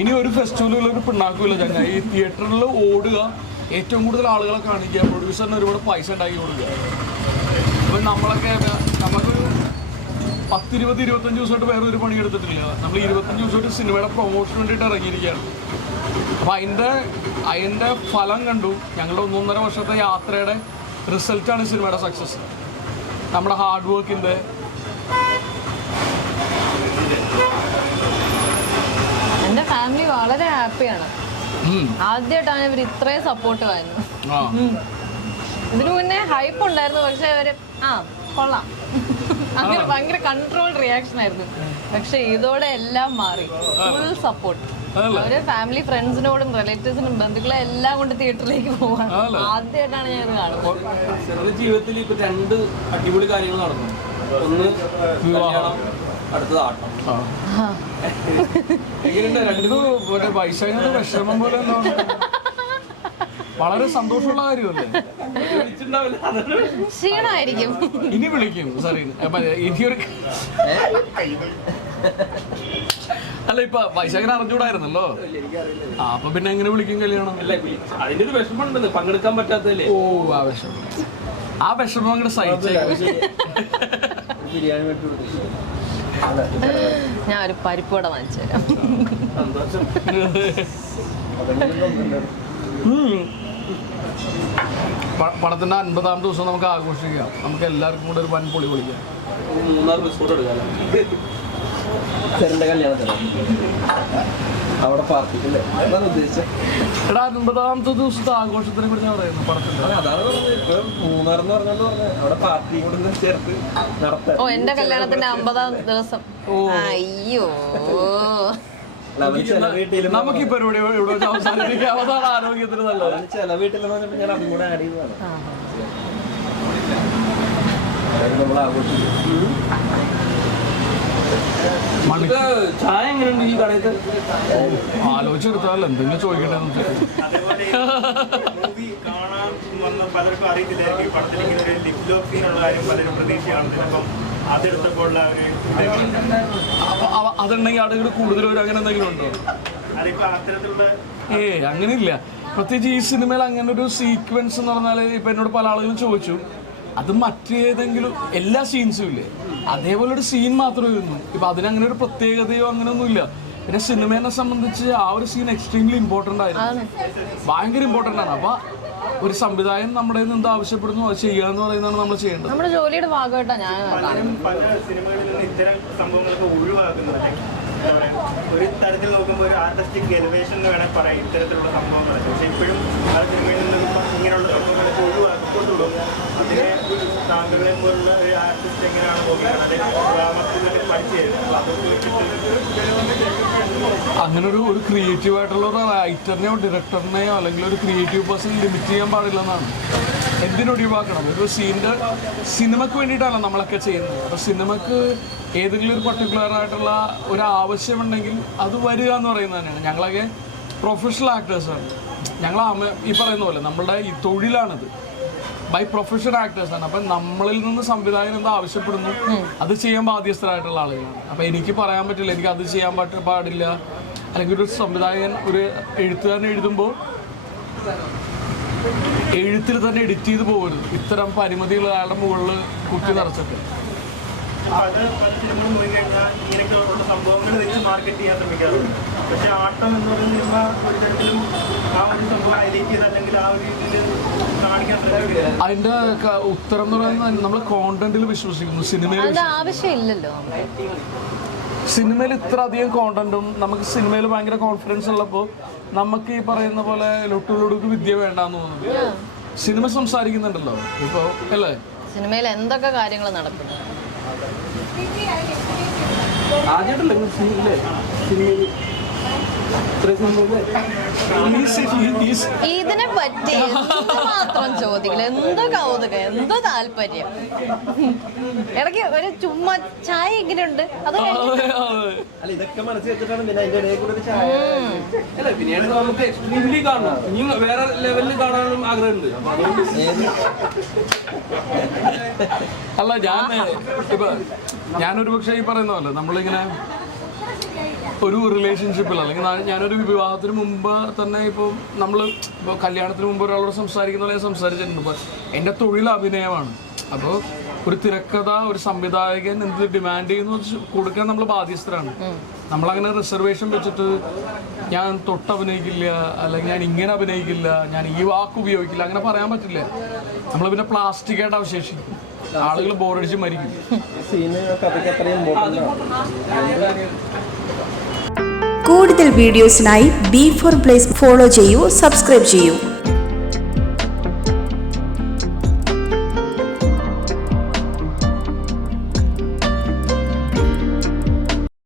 ഇനി ഒരു ഫെസ്റ്റിവലിൽ ഒരു പിണ്ണാക്കില്ല ചങ്ങ. ഈ തിയേറ്ററിൽ ഓടുക, ഏറ്റവും കൂടുതൽ ആളുകളെ കാണിക്കുക, പ്രൊഡ്യൂസറിന് ഒരുപാട് പൈസ ഉണ്ടാക്കി കൊടുക്കുക. അപ്പം നമ്മളൊക്കെ നമുക്കൊരു 10-20-25 ദിവസമായിട്ട് വേറെ ഒരു പണി എടുത്തിട്ടില്ല. നമ്മൾ 25 ദിവസമായിട്ട് സിനിമയുടെ പ്രൊമോഷന് വേണ്ടിയിട്ട് ഇറങ്ങിയിരിക്കുകയാണ്. അപ്പം അതിൻ്റെ ഫലം കണ്ടു. ഞങ്ങളുടെ 1.5 വർഷത്തെ യാത്രയുടെ റിസൾട്ടാണ് സിനിമയുടെ സക്സസ്. നമ്മുടെ ഹാർഡ് വർക്കിൻ്റെ എൻ്റെ ഫാമിലി വളരെ ഹാപ്പിയാണ്. ആദ്യമായിട്ടാണ് ഇവർ ഇത്രയും സപ്പോർട്ടീവ് ആയിരുന്നു. ഇതിനു മുന്നേ ഹൈപ്പ് ഉണ്ടായിരുന്നു, പക്ഷെ അവര് കൊള്ളാം അങ്ങനെ ഭയങ്കര കൺട്രോൾ റിയാക്ഷൻ ആയിരുന്നു. പക്ഷെ ഇതോടെ എല്ലാം മാറി. Full support. അവര് ഫാമിലി ഫ്രണ്ട്സിനോടും റിലേറ്റീവ്സിനും ബന്ധുക്കളെ എല്ലാം കൊണ്ട് തിയേറ്ററിലേക്ക് പോവാൻ ആദ്യമായിട്ടാണ് ഞാൻ ഇത് കാണുന്നത്. ജീവിതത്തിൽ ഇപ്പൊ 2 അടിപൊളി കാര്യങ്ങൾ നടന്നു. ഒന്ന് വിവാഹം, അടുത്തത് ആട്ടം. വൈശാഖിന്റെ വിഷമം പോലെ വളരെ സന്തോഷമുള്ള കാര്യമല്ലേ? ക്ഷീണമായിരിക്കും. ഇനി വിളിക്കും സാറി. ഇനിയൊരു അല്ല, ഇപ്പൊ വൈശാഖിനെ അറിഞ്ഞൂടായിരുന്നല്ലോ. അപ്പൊ പിന്നെ എങ്ങനെ വിളിക്കും കല്യാണം? അതിന്റെ ഒരു വിഷമം ഉണ്ടല്ലോ, പങ്കെടുക്കാൻ പറ്റാത്തല്ലേ. ഓ, ആ വിഷമം അങ്ങോട്ട് സഹിച്ചേ. ഞാൻ ഒരു പരിപ്പോട വാങ്ങിച്ചു തരാം. പടത്തിന്റെ 50ാം ദിവസം നമുക്ക് ആഘോഷിക്കാം. നമുക്ക് എല്ലാവർക്കും കൂടെ ഒരു വൻ പൊളി പൊളിക്കാം. 3 റിസോർട്ട് എടുക്കാം. അവിടെ പാർട്ടിക്കല്ലേ എടാ, 50ാമത്തെ ദിവസത്തെ ആഘോഷത്തിനെ കുറിച്ച് പറയുന്നു പടത്തിന്റെ. അതാണ് മൂന്നാറെന്ന് പറഞ്ഞോണ്ട് അവിടെ പാർട്ടി കൂടെ ചേർത്ത് നടത്താം. ഓ, എന്റെ കല്യാണത്തിന്റെ 50ാം ദിവസം. അയ്യോ, നമുക്ക് ഈ പരിപാടി ഇവിടെ അവസാനിപ്പിക്കാവുന്നതാണ് ആരോഗ്യത്തിന് നല്ലത്. ചില വീട്ടിലെന്ന് പറഞ്ഞപ്പോൾ ഞാൻ അതും കൂടെ ആഡ് ചെയ്തതാണ്. നമ്മൾ ആഘോഷിക്കും. ചായ എങ്ങനെയുണ്ട് ഈ കടയത്ത്? ആലോചിച്ചെടുത്താൽ എന്തെങ്കിലും ചോദിക്കണ്ടെന്ന് പലർക്കും അറിയത്തില്ലായിരിക്കും പടത്തിൽ ഇങ്ങനെ ഒരു ലിപ് ലോക്ക് സീൻ ഉള്ള കാര്യം പലരും പ്രതീക്ഷയാണ്. അപ്പം അതെടുത്തപ്പോൾ അതുണ്ടെങ്കിൽ ആളുകൾ കൂടുതൽ അങ്ങനെ എന്തെങ്കിലും ഉണ്ടോ? അങ്ങനെയില്ല. പ്രത്യേകിച്ച് ഈ സിനിമയിൽ അങ്ങനെ ഒരു സീക്വൻസ് എന്ന് പറഞ്ഞാൽ ഇപ്പൊ എന്നോട് പല ആളുകളും ചോദിച്ചു, അത് മറ്റേതെങ്കിലും എല്ലാ സീൻസും ഇല്ലേ അതേപോലെ ഒരു സീൻ മാത്രമേ വരുന്നു. ഇപ്പൊ അതിനങ്ങനെ ഒരു പ്രത്യേകതയോ അങ്ങനെയൊന്നുമില്ല. പിന്നെ സിനിമയെ സംബന്ധിച്ച് ആ ഒരു സീൻ എക്സ്ട്രീംലി ഇമ്പോർട്ടൻ്റ് ആയിരുന്നു, ഭയങ്കര ഇമ്പോർട്ടൻ്റ് ആണ്. അപ്പൊ ഒരു സംവിധായകൻ നമ്മുടെ നിന്ന് ആവശ്യപ്പെടുന്നു അത് ചെയ്യാന്ന് പറയുന്നതാണ് നമ്മൾ ചെയ്യേണ്ടത്. നമ്മുടെ ജോലിയുടെ ഭാഗമായിട്ടാണ് ഞാൻ പല സിനിമകളിൽ നിന്ന് ഇത്തരം സംഭവങ്ങളൊക്കെ ഒഴിവാക്കുന്നത്. ഒരു തരത്തിൽ നോക്കുമ്പോൾ ഒരു ആർട്ടിസ്റ്റിക് എലിവേഷൻ എന്ന് വേണമെങ്കിൽ പറയാം ഇത്തരത്തിലുള്ള സംഭവങ്ങളൊക്കെ. പക്ഷെ ഇപ്പോഴും പല സിനിമയിൽ നിന്നും ഇങ്ങനെയുള്ള സംഭവങ്ങളൊക്കെ ഒഴിവാക്കിക്കൊണ്ടുള്ളൂ. അതിനെ താങ്കളെ പോലുള്ള ഒരു ആർട്ടിസ്റ്റ് എങ്ങനെയാണ് നോക്കിയാണ് പഠിച്ചു അങ്ങനെ ഒരു ക്രിയേറ്റീവ് ആയിട്ടുള്ള ഒരു റൈറ്ററിനെയോ ഡയറക്ടറിനെയോ അല്ലെങ്കിൽ ഒരു ക്രിയേറ്റീവ് പേഴ്സൺ ലിമിറ്റ് ചെയ്യാൻ പാടില്ലെന്നാണ്. എന്തിനൊഴിവാക്കണം? ഒരു സിനിമയ്ക്ക് വേണ്ടിയിട്ടാണ് നമ്മളൊക്കെ ചെയ്യുന്നത്. അപ്പോൾ സിനിമയ്ക്ക് ഏതെങ്കിലും ഒരു പർട്ടിക്കുലർ ആയിട്ടുള്ള ഒരു ആവശ്യമുണ്ടെങ്കിൽ അത് വരിക എന്ന് പറയുന്നത് തന്നെയാണ്. ഞങ്ങളൊക്കെ പ്രൊഫഷണൽ ആക്ടേഴ്സാണ്. ഞങ്ങൾ ഈ പറയുന്ന പോലെ നമ്മളുടെ ഈ തൊഴിലാണിത്. By professional ആക്ടേഴ്സാണ്. അപ്പം നമ്മളിൽ നിന്ന് സംവിധായകൻ എന്താ ആവശ്യപ്പെടുന്നു അത് ചെയ്യാൻ ബാധ്യസ്ഥരായിട്ടുള്ള ആളുകളാണ്. അപ്പം എനിക്ക് പറയാൻ പറ്റില്ല എനിക്ക് അത് ചെയ്യാൻ പാടില്ല. അല്ലെങ്കിൽ ഒരു സംവിധായകൻ ഒരു എഴുത്തുകാരൻ എഴുതുമ്പോൾ എഴുത്തിൽ തന്നെ എഡിറ്റ് ചെയ്ത് പോകരുത്. ഇത്തരം പരിമിതികൾ അയാളുടെ മുകളിൽ കുത്തി നിറച്ചിട്ട് അത് പല സിനിമകളും പോയി കഴിഞ്ഞാൽ ഇങ്ങനെയൊക്കെയുള്ള സംഭവങ്ങൾ വെച്ച് മാർക്കറ്റ് ചെയ്യാൻ ശ്രമിക്കാറുണ്ട്. പക്ഷെ ആട്ടം എന്ന് പറയുന്ന സിനിമ ഒരു തരത്തിലും ആ ഒരു സംഭവം ഹൈലൈറ്റ് ചെയ്ത് അല്ലെങ്കിൽ ആ ഒരു രീതിയിൽ കാണിക്കാൻ ശ്രമിക്കുക. അതിന്റെ ഉത്തരം എന്ന് പറയുന്നത് നമ്മൾ കോണ്ടന്റിൽ വിശ്വസിക്കുന്നു. സിനിമയിൽ ഇത്ര അധികം കോണ്ടന്റും നമുക്ക് സിനിമയിൽ ഭയങ്കര കോൺഫിഡൻസ് ഉള്ളപ്പോൾ നമുക്ക് ഈ പറയുന്ന പോലെ ലൊട്ടുലൊടുക്ക് വിദ്യ വേണ്ടാന്ന് തോന്നുന്നു. സിനിമ സംസാരിക്കുന്നുണ്ടല്ലോ ഇപ്പൊ അല്ലേ? സിനിമയിൽ എന്തൊക്കെ കാര്യങ്ങൾ നടക്കുന്നു. ആദ്യമായിട്ടല്ലേ ഇതിനെ പറ്റി എന്ത് മാത്രം ചോദിക്കില്ല, എന്ത് കൗതുകം, എന്ത് താല്പര്യം. ഇടയ്ക്ക് ഒരു ചുമ്മാ ചായ എങ്ങനെയുണ്ട് അത് അല്ല ഇതൊക്കെ മനസ്സിൽ വെച്ചിട്ടാണ് പിന്നെ അതിന്റെ ഇടയിൽ കൂടെ ഒരു ചായ. അല്ല പിന്നീട് നമുക്ക് എക്സ്ട്രീംലി കാണണം, ഇനി വേറെ ലെവലിൽ കാണാനും ആഗ്രഹമുണ്ട്. അപ്പൊ അതുകൊണ്ട് അല്ല ഞാനൊരു പക്ഷേ ഈ പറയുന്ന പോലെ നമ്മളിങ്ങനെ ഒരു റിലേഷൻഷിപ്പിൽ അല്ലെങ്കിൽ ഞാനൊരു വിവാഹത്തിന് മുമ്പ് തന്നെ ഇപ്പോൾ നമ്മൾ ഇപ്പോൾ കല്യാണത്തിന് മുമ്പ് ഒരാളോട് സംസാരിക്കുന്ന പോലെ സംസാരിച്ചിട്ടുണ്ട്. ഇപ്പോൾ എൻ്റെ തൊഴിൽ അഭിനയമാണ്. അപ്പോൾ ഒരു തിരക്കഥ ഒരു സംവിധായകൻ എന്ത് ഡിമാൻഡ് ചെയ്യുന്നു കൊടുക്കാൻ നമ്മൾ ബാധ്യസ്ഥരാണ്. നമ്മളങ്ങനെ റിസർവേഷൻ വെച്ചിട്ട് ഞാൻ അഭിനയിക്കില്ല, അല്ലെങ്കിൽ ഞാൻ ഇങ്ങനെ അഭിനയിക്കില്ല, ഞാൻ ഈ വാക്ക് ഉപയോഗിക്കില്ല, അങ്ങനെ പറയാൻ പറ്റില്ല. നമ്മൾ പിന്നെ പ്ലാസ്റ്റിക്കായിട്ട് അവശേഷിക്കും, ആളുകൾ ബോറടിച്ച് മരിക്കും. കൂടുതൽ വീഡിയോസിനായി B4 Blaze ഫോളോ ചെയ്യൂ, സബ്സ്ക്രൈബ് ചെയ്യൂ.